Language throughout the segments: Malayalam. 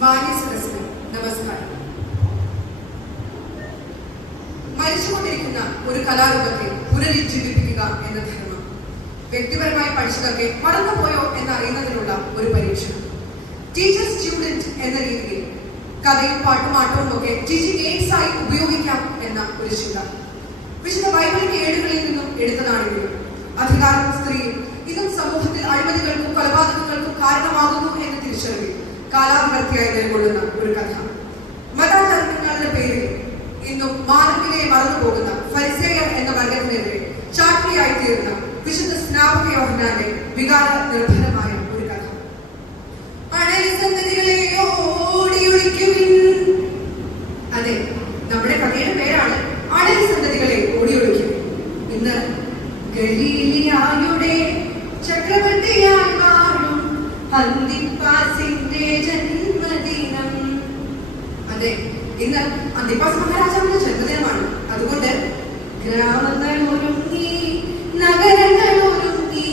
മാന്യ സദസ്സിന് നമസ്കാരം. മരിച്ചുകൊണ്ടിരിക്കുന്ന ഒരു കലാരൂപത്തെ പുനരുജ്ജീവിപ്പിക്കുക എന്ന ധർമ്മം വ്യക്തിപരമായി പഠിച്ചതൊക്കെ മറന്നുപോയോ എന്നറിയുന്നതിനുള്ള ഒരു പരീക്ഷണം. ടീച്ചർ സ്റ്റുഡന്റ് എന്ന രീതിയിൽ കഥയും പാട്ടുമാട്ടവും ഒക്കെ ടീച്ചിങ് എയ്ഡ്സ് ആയി ഉപയോഗിക്കാം എന്ന ഒരു ചിന്ത വിശുദ്ധ ബൈബിളിന്റെ ഏടുകളിൽ നിന്നും എടുത്തതാണെങ്കിലും അധികാരവും സ്ത്രീയും ഇന്നും സമൂഹത്തിൽ അഴിമതികൾക്കും കൊലപാതകങ്ങൾക്കും കാരണമാകുന്നു എന്ന തിരിച്ചറിവിൽ കാലാതിവർത്തിയായി നിലകൊള്ളുന്ന ഒരു കഥ. മതാചരണങ്ങളുടെ പേരിൽ ഇന്നും മാനവികതയെ മറന്നുപോകുന്ന ഫരിസേയർ എന്ന വർഗത്തിനെതിരെ ചാക്രിയായി തീർന്ന വിശുദ്ധ സ്നാപക യോഹന്നാന്റെ വികാര നിർഭരമായ ഒരു കഥ. അതെ, നമ്മുടെ കഥയുടെ പേരാണ് അണലി സന്തതികളെ ഓടിയൊളിക്കും. ഇന്ന് ഗലീലിയായുടെ ചക്രവർത്തിയായി മാറും അന്തിപ്പാസിന്റെ ജന്മദിനം. അതെ, ഇന്ന് അന്തിപ്പാസ് മഹാരാജാവിന്റെ ജന്മദിനമാണ്. അതുകൊണ്ട് ഗ്രാമങ്ങൾ ഒരുങ്ങി, നഗരങ്ങൾ ഒരുങ്ങി,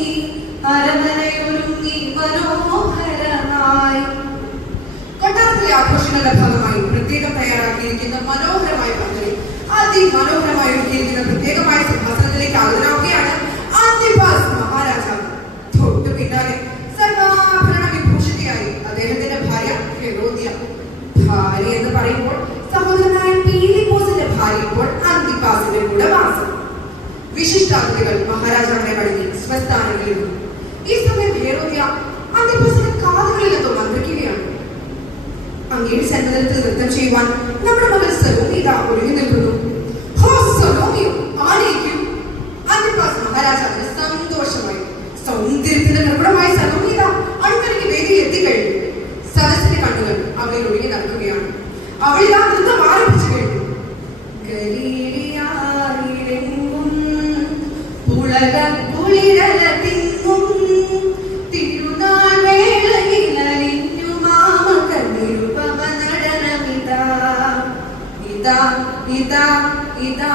അരമനയൊരുങ്ങി മനോഹരമായി. കൊട്ടാരത്തിലെ ആഘോഷങ്ങളുടെ ഭാഗമായി പ്രത്യേകം തയ്യാറാക്കിയിരിക്കുന്ന മനോഹരമായ പദ്ധതി അതിമനോഹരമായി ഒരുക്കിയിരിക്കുന്ന പ്രത്യേകമായ സിംഹാസനത്തിലേക്ക് ആഗ്രഹിക്കുകയാണ് അന്തിപ്പാസ് മഹാരാജാവ്. തൊട്ടു പിന്നാലെ സർവാഭരണ വിഭൂഷിതയായി അദ്ദേഹത്തിന്റെ ഭാര്യ ഹെറോദ്യ. ഭാര്യ എന്ന് പറയുമ്പോൾ സഹോദരനായ പീലിപ്പോസിന്റെ ഭാര്യ ഇപ്പോൾ അന്തിപ്പാസിന്റെ കൂടെ വാസം. വിശിഷ്ടാതിഥികൾ മഹാരാജാവിനെ വഴങ്ങി സ്വസ്ഥാനങ്ങളിരുന്നു. ഈ സമയം ഹെറോദ്യ അന്തിപ്പാസിന്റെ കാതുകളിലെന്തോ മന്ത്രിക്കുകയാണ്. അങ്ങയുടെ സന്നദ്ധത്തിൽ നൃത്തം ചെയ്യുവാൻ നമ്മുടെ മകൾ സലോമി ഇതാ ഒരുങ്ങി നിൽക്കുന്നു. ഹോ സലോമിയോ, ആനയിക്കും. അന്തിപ്പാസ് മഹാരാജാവിന് സന്തോഷമായി. സൗന്ദര്യത്തിന്റെ നിർമ്മലമായ സലോമി ഇതാ അടുക്കളയ്ക്ക് വേദിയിൽ എത്തിക്കഴിഞ്ഞു. സദസ്സിന്റെ കണ്ണുകൾ അവളിൽ ഒഴുകി നടക്കുകയാണ്. അവളിതാ നൃത്തം ആരംഭിച്ചു കഴിഞ്ഞു. ഗലീലിയായിലെങ്ങും പുളകുളിരല തിങ്ങും തിരുനാൾ വേളയിലലിഞ്ഞു മാമക നിരുപമ നടനമിതാ. ഇതാ ഇതാ ഇതാ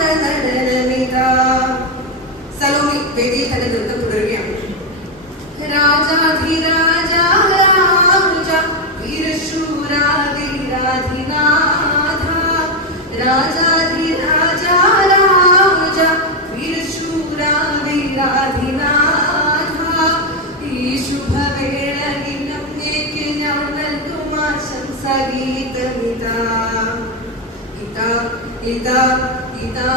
നടനമിതാ. സലോമി വേദിയിൽ തന്നെ നൃത്തം തുടരുകയാണ്. രാജാധിരാജ രാജ വീരശൂരാധിരാധിനാഥ. രാജാധിരാജ രാജ വീരശൂരാധിരാധിനാഥ. ഈ ശുഭവേളയിൽ അങ്ങേക്ക് ഞാൻ നൽകും ആശംസഗീതമിതാ. ഇതാ ഇതാ ഇതാ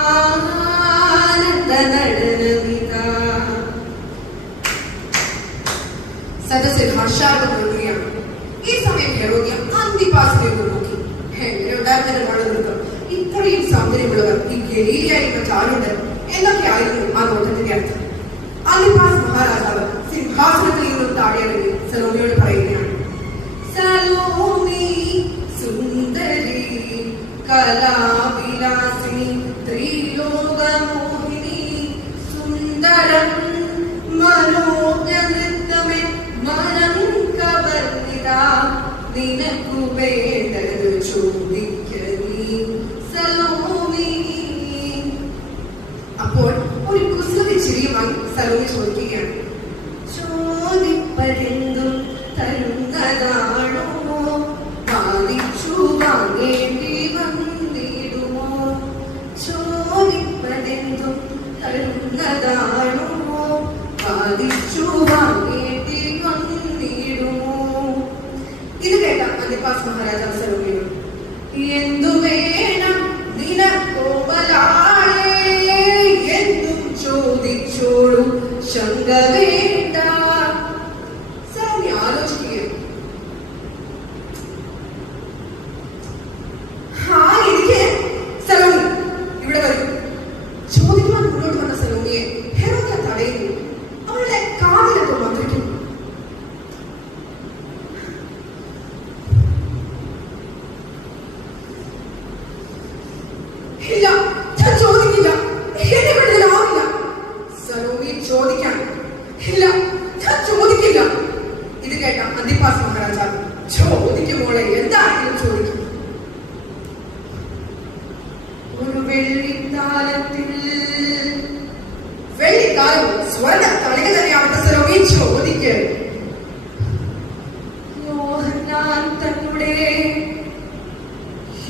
ആനന്ദ നടനമിതാ. സദസ്സിൽ ഹർഷാർദ്ധം നൽകുകയാണ്. ഈ സമയം ഹെറോദ്യ അന്തിപ്പാസിലേക്ക് നോക്കി. എങ്ങനെ ഉണ്ടായിരുന്നതിനുള്ള നൃത്തം? ഇത്രയും സൗന്ദര്യമുള്ളവർ ഈ ഗലീലിയായി മറ്റാരുണ്ട് എന്നൊക്കെയായിരുന്നു ആ നോട്ടത്തിന്റെ അർത്ഥം. അന്തിപ്പാസ് മഹാരാജാവ് സിംഹാസനത്തിൽ നിന്നും താഴെയിറങ്ങി സലോമിയോട് പറയുകയാണ്. സലോമി സുന്ദരി കലാവിലാസിനി ത്രിലോകമോഹിനി സുന്ദരം മനോജ്ഞ നൃത്തമേ മനം കവർന്നിതാ. നിനക്കു വേണ്ടത് ചോദിക്കീ സലോമി. അപ്പോൾ ഒരു കുസൃതി ചിരിയുമായി സലോമി ചോദിക്കുകയാണ്. ചോദിപ്പതെന്തും തരുന്നതാണോ? വാദിച്ചു വാങ്ങേണ്ടി വന്നിടുമോ? ചോദിപ്പതെന്തും തരുന്നതാണോ? വാദിച്ചു വാങ്ങേണ്ടി വന്നിടുമോ? ഇത് കേട്ട അന്തിപ്പാസ് മഹാരാജാവ് സലോമിയോട്, എന്തു വേണം നിനക്കോമലാളേ? എന്തും ചോദിച്ചോളൂ, ശങ്ക വേണ്ട. സലോമി ആലോചിക്കുകയാണ്. സലോമി ഇവിടെ വരും. ചോദിക്കുവാൻ മുന്നോട്ട് വന്ന സലോമിയെ ഹെറോദ്യ തടയുന്നു. അവളുടെ കാതിലെന്തോ മന്ത്രിക്കുന്നു. ഇല്ല, ഞാൻ ചോദിക്കില്ല. എന്നെ കൊണ്ട് ഇതിനാവില്ല. സലോമി ചോദിക്കാൻ കാലവും സ്വർണ്ണ തളിക തന്നെയാവട്ടെ സലോമി ചോദിക്ക്. യോഹന്നാൻ തന്നുടെ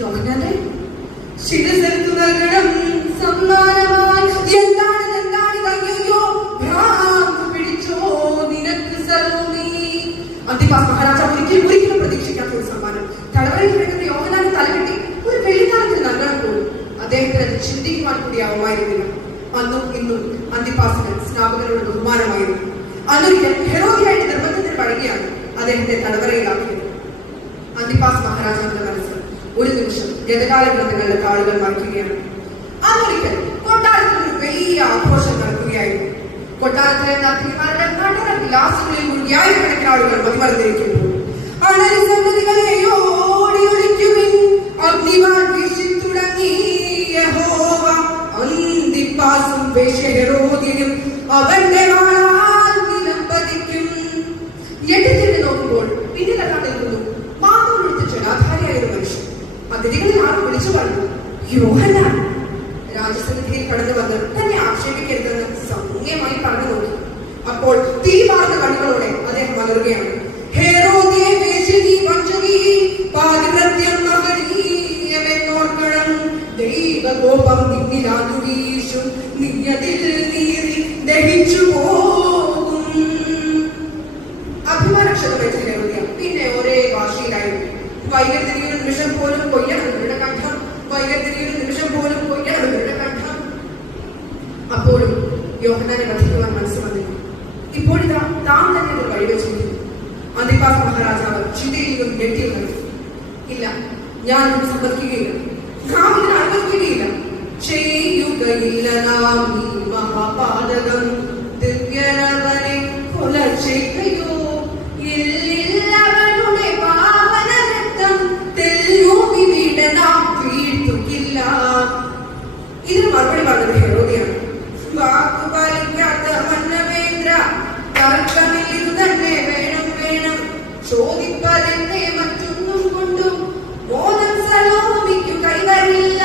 യോഹന്നാനെ ശിരസെടുത്തു നൽകണം സമ്മാനമായി. എന്താണ് അയ്യോ ഭ്രാന്ത് പിടിച്ചോ നിനക്ക് സലോമി. അന്തിപ്പാസ് മഹാരാജാവ് ഒരിക്കലും പ്രതീക്ഷിക്കാത്ത ഒരു സമ്മാനം. തടവറയിൽ കിടക്കുന്ന യോഹന്നാനെ തലകെട്ടി ഒരു വെള്ളിക്കാലത്തിന് നൽകണം പോലും അദ്ദേഹത്തിന് അത് ചിന്തിക്കുവാൻ കൂടി ആവുമായിരുന്നില്ല. അന്നും ഇന്നും അന്തിപ്പാസിന് സ്നാപകരോട് ബഹുമാനമായിരുന്നു. അന്നൊരിക്കൽ ഹെറോദിയായിട്ട് നിർബന്ധത്തിന് വഴങ്ങിയാണ് അദ്ദേഹത്തെ തടവറയിലാക്കിയത്. അന്തിപ്പാസ് മഹാരാജാവിന്റെ മനസ്സ് ഒരു നിമിഷം ഗതകാല ഗ്രന്ഥങ്ങളിലെ താളുകൾ മറിക്കുകയാണ്. അന്നൊരിക്കൽ കൊട്ടാരത്തിൽ ഒരു വലിയ ആഘോഷം നടക്കുകയായിരുന്നു. കൊട്ടാരത്തിലെ നർത്തകിമാരുടെ നടന വിലാസങ്ങളിൽ മുഴുവനായിരക്കണക്കിന് ആളുകൾ മതിമറന്നിരിക്കുന്നു. അണലിസന്തതികളെ ഓടി ഒളിക്കുവിൻ, അഗ്നിവാൾ വീശിത്തുടങ്ങി യഹോവ. അന്തിപ്പാസും ഹെറോദ്യനും അവന്റെ വാളാൽ നിലം പതിക്കും. ഞെട്ടിത്തിരിഞ്ഞ് നോക്കുമ്പോൾ പിന്നിലെത്താൻ നിൽക്കുന്നു മാമൂലെടുത്ത് ജടാധാരിയായ ഒരു മനുഷ്യൻ. അതിഥികളിൽ ആരും വിളിച്ചു പറഞ്ഞു, യോഹന്നാൻ. രാജസന്നിധിയിൽ കടന്നു വന്ന് തന്നെ ആക്ഷേപിക്കരുതെന്ന് സൗമ്യമായി പറഞ്ഞു നോക്കി. അപ്പോൾ തീ വാർന്ന കണ്ണുകളോടെ അദ്ദേഹം വളരുകയാണ്. ഹെറോദ്യേ വേശ്യനീ വഞ്ചകീ പാതിവ്രത്യം മഹനീയമെന്നോർക്കണം. ദൈവകോപം നിന്നിലാതു വീശും, നിയതിൽ നീറി ദഹിച്ചു പോകും. അഭിമാനക്ഷതമേറ്റ ഹെറോദ്യ പിന്നെ ഒരേ വാശിയിലായിരുന്നു. വൈകൃതിരിയുടെ നിമിഷം പോലും കൊയ്യണം ഇവരുടെ കണ്ഠം, വൈകൃതിരിയുടെ നിമിഷം പോലും കൊയ്യണം ഇവരുടെ കണ്ഠം. അപ്പോഴും യോഹന്നാനെ വധിക്കുവാൻ മനസ്സ് വന്നില്ല. ഇപ്പോഴിതാ താൻ തന്നെ ഒരു വഴിവെച്ചിരിക്കുന്നു. അന്തിപ്പാസ് മഹാരാജാവ് ചിന്തയിൽ നിന്നും ഞെട്ടിയിൽ നൽകി. ഇല്ല, ഞാൻ ഇതിന് സമ്മതിക്കുകയില്ല, നാം ഇതിന് അനുവദിക്കുകയില്ല. ചെയ്യുകയില്ല നാം ഈ മഹാപാതകം. ദിവ്യനവനെ കൊല ചെയ്യോ ഇല്ലവനുടെ പാവന രക്തം തെല്ലൂമി വീട നാം വീഴ്ത്തുകില്ല. ഇതിന് മറുപടി പറഞ്ഞത് ഹെറോദിയാണ്. വാക്കുപാലിക്കാത്ത മന്നവേന്ദ്ര, തർക്കമില്ലു തന്നെ വേണം വേണം. ചോദിപ്പാലെന്നെ മറ്റൊന്നും കൊണ്ടും മോദം സലോമിക്കു കൈവരില്ല.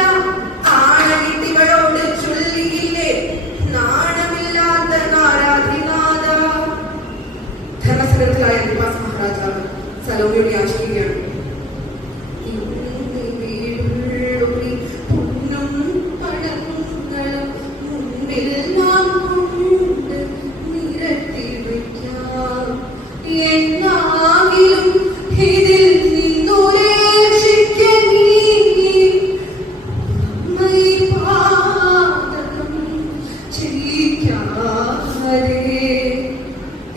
ആണവിട്ടികളോട് ചൊല്ലിയില്ലേ നാണമില്ലാത്ത നാരാധിനാഥ. ധർമ്മസംഘത്തിലായ അന്തിപ്പാസ് മഹാരാജാവ് സലോമിയോട് യാചിക്കുകയാണ്.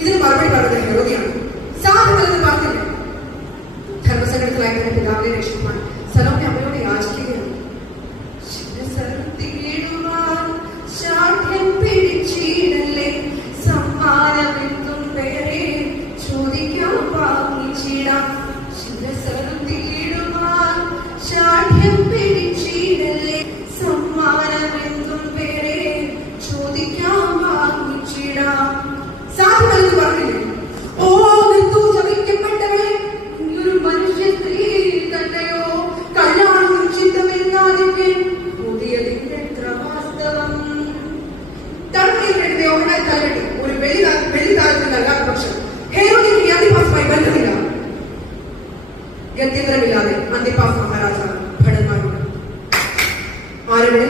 ഇതിന് മറുപടി പറഞ്ഞത് ഹെറോദിയാണ്. സാധുക്കളെന്ന് പറഞ്ഞില്ല. ധർമ്മസംഘത്തിലായ പിതാവിനെ രക്ഷിക്കുവാൻ സലോമി അമ്മയോട് യാചിക്കുകയാണ്. സമ്മാനമെന്തും വേറെ ചോദിക്കാൻ വാങ്ങിച്ചിടാം. ശാഠ്യം പിടിച്ചിടല്ലേ. സമ്മാനമെന്തും വേറെ ചോദിക്കാൻ വാങ്ങിച്ചിടാം. സാധുക്കളെന്ന് പറഞ്ഞില്ലേ. ഓ നിർത്തു ചതിക്കപ്പെട്ടവളെ, ഒരു മനുഷ്യ സ്ത്രീ തന്നെയോ കല്യാണം ചിന്തമെന്നാതിക്ക് പുതിയതിന്റെ എത്ര വാസ്തവം. തടവറയിൽ യോഹന്നാനെ തലകെട്ടി ഒരു വെള്ളിത്താലത്തിൽ നൽകാത്ത പക്ഷം ഹെറോദിയയ്ക്ക് അന്തിപ്പാസുമായി ബന്ധമില്ല. ഗത്യന്തരമില്ലാതെ അന്തിപ്പാസ് മഹാരാജാവ് ഭടന്മാരുണ്ട്. ആരുടെ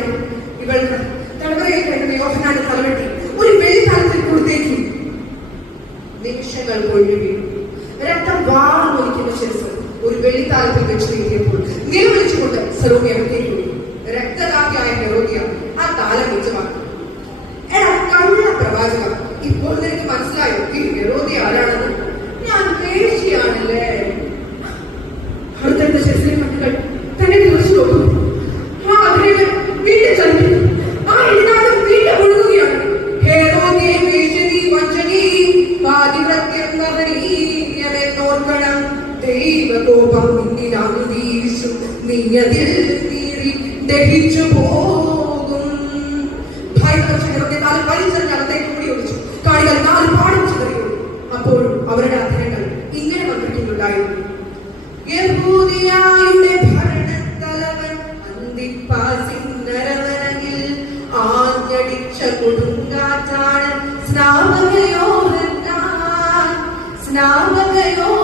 ഇവൾക്ക് തടവറയിൽ കിടക്കുന്ന യോഹന്നാനെ തലകെട്ടി ഒരു വെള്ളിത്താലത്തിൽ കൊടുത്തേക്കും. നിമിഷങ്ങൾ കൊഴിഞ്ഞു വീണു. രക്തം വാളമൊലിക്കുന്ന ശിരസ് ഒരു വെള്ളിത്താലത്തിൽ വെച്ച് നീക്കിയപ്പോൾ നിലവിളിച്ചുകൊണ്ട് സലോമി അകത്തേക്ക് പോയി. രക്തദാഹിയായ ഹെറോദിയ ആ താലം വെച്ചുമാക്കി. എടാ കള്ള പ്രവാചക, ഇപ്പോൾ നിനക്ക് മനസ്സിലായോ ഈ ഹെറോദിയ ആരാണെന്ന്? ഞാൻ വേശ്യയാണല്ലേ. അടുത്തടുത്ത ശിരസിലെ കണ്ണുകൾ തന്നെ കുറിച്ചു നോക്കും. ആ അഭിനയം വീണ്ടും ചലിക്കുന്നു. ആ ഇടിനാഥം വീണ്ടും ഒഴുകുകയാണ്. ഹെറോദിയെ വേശ്യനീ വഞ്ചനീ പാതിവ്രത്യം മഹനീയമെന്നോർക്കണം. ദൈവകോപം നിന്നിലാതു വീശും, നീയതിൽ നീറി ദഹിച്ചു പോകും. വലിച്ചെറിഞ്ഞകത്തേക്ക് കൂടി ഒഴിച്ചു. കാണികൾ നാല് പാടും ചിതറിയോ. അപ്പോഴും അവരുടെ അധരങ്ങൾ ഇങ്ങനെ വന്നിട്ടുണ്ടായിരുന്നു. യഹൂദിയായുടെ ഭരണത്തലവൻ അന്തിപ്പാസിൻ നരവരകിൽ ആഞ്ഞടിച്ച കൊടുങ്കാറ്റാണ് സ്നാപകയോഹന്നാൻ.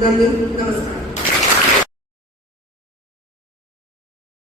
നന്ദി, നമസ്കാരം.